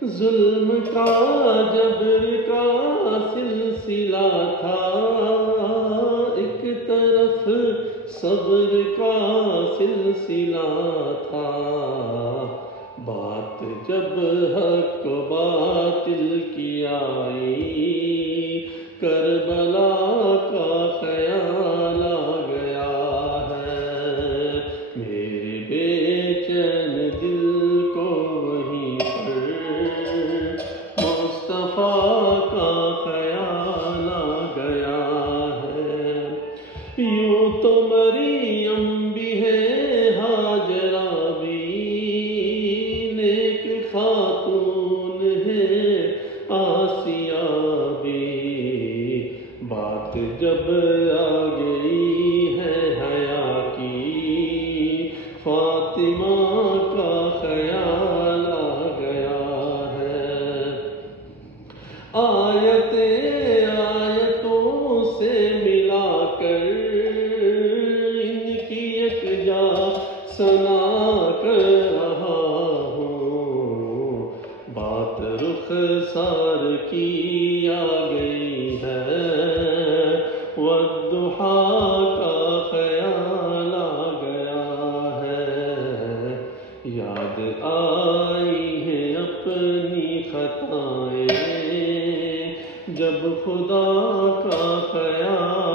ظلم کا جبر کا سلسلہ تھا، ایک طرف صبر کا سلسلہ تھا، بات جب حق و باطل کی آئی، کربلا کا خیال آ گیا ہے، میرے بے چین دل کو وہیں پر مصطفیٰ کا خیال آ گیا ہے۔ یوں تو مریم بھی ہے، ہاجرہ بھی نیک خاتون ہے، آسیہ بھی، بات جب آ گئی ہے حیا کی، فاطمہ کا خیال آ گیا ہے۔ آیتوں سے ملا کر ان کی یکجا سنا کر رہا ہوں، بات رخسار کی آ گئی ہے، والضحیٰ کا خیال آ گیا ہے، یاد آئی ہے اپنی خطائیں جب خدا کا خیال